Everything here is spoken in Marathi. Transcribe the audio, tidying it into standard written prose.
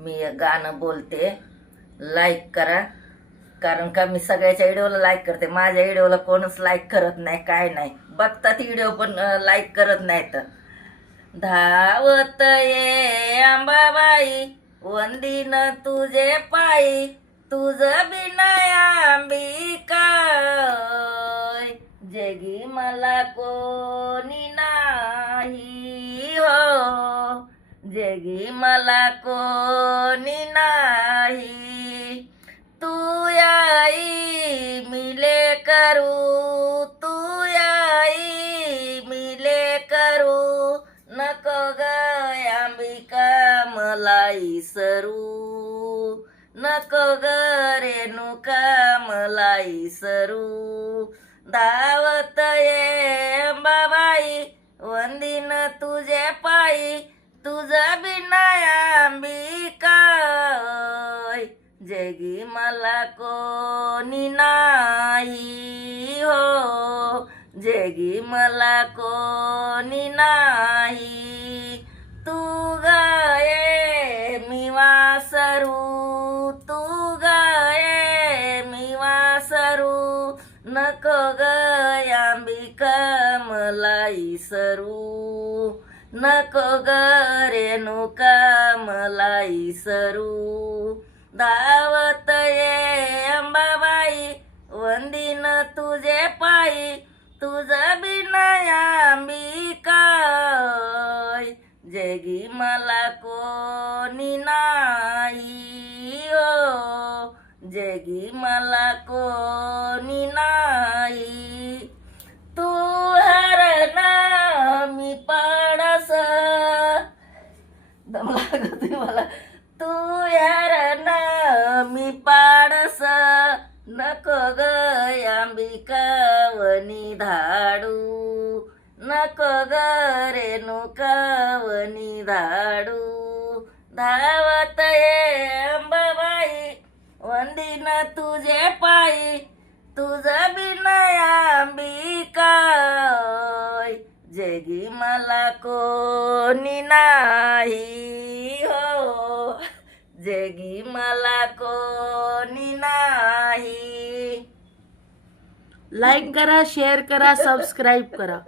मी गाणं बोलते, लाईक करा. कारण का मी सगळ्याच्या व्हिडिओला लाईक करते, माझ्या व्हिडिओला कोणच लाईक करत नाही, काय नाही. बघतात व्हिडिओ पण लाईक करत नाहीत. धावत ये अंबाबाई, वंदीन तुझे पायी, तुझ बिना अंबिका, जगी मला कोणी नाही हो, जगी मला कोणी नाही. तू आई मिले करू, तू आई मिले करू, नको ग अंबिका मला इसरू, नको ग रेणुका मला इसरू. धावत ये अंबाबाई, वंदीन तुझे पायी, तुझ बिना अंबिका, जगी मला कोणी नाही हो, जगी मला कोणी नाही. तू गाये मी वासरू, तू गाये मी वासरू, नको ग अंबिका मला इसरू, नको ग रेणुका मला इसरू. धावत ये अंबाबाई, वंदीन तुझे पायी, तुझ बिना अंबिका, जगी मला कोणी नाही हो, जगी मला कोणी नाही. तू हरणा मी पाडस, दम लागत मला. तू हरणा मी पाडस, नको ग अंबिका वनी धाडू, नको ग रेणुका वनी धाडू. धावत ये अंबाबाई, वंदीन तुझे पायी, तुझ बिना अंबिका, जगी मला कोणी नाही हो, जगी मला कोणी नाही. लाईक करा, शेअर करा, सबस्क्राईब करा.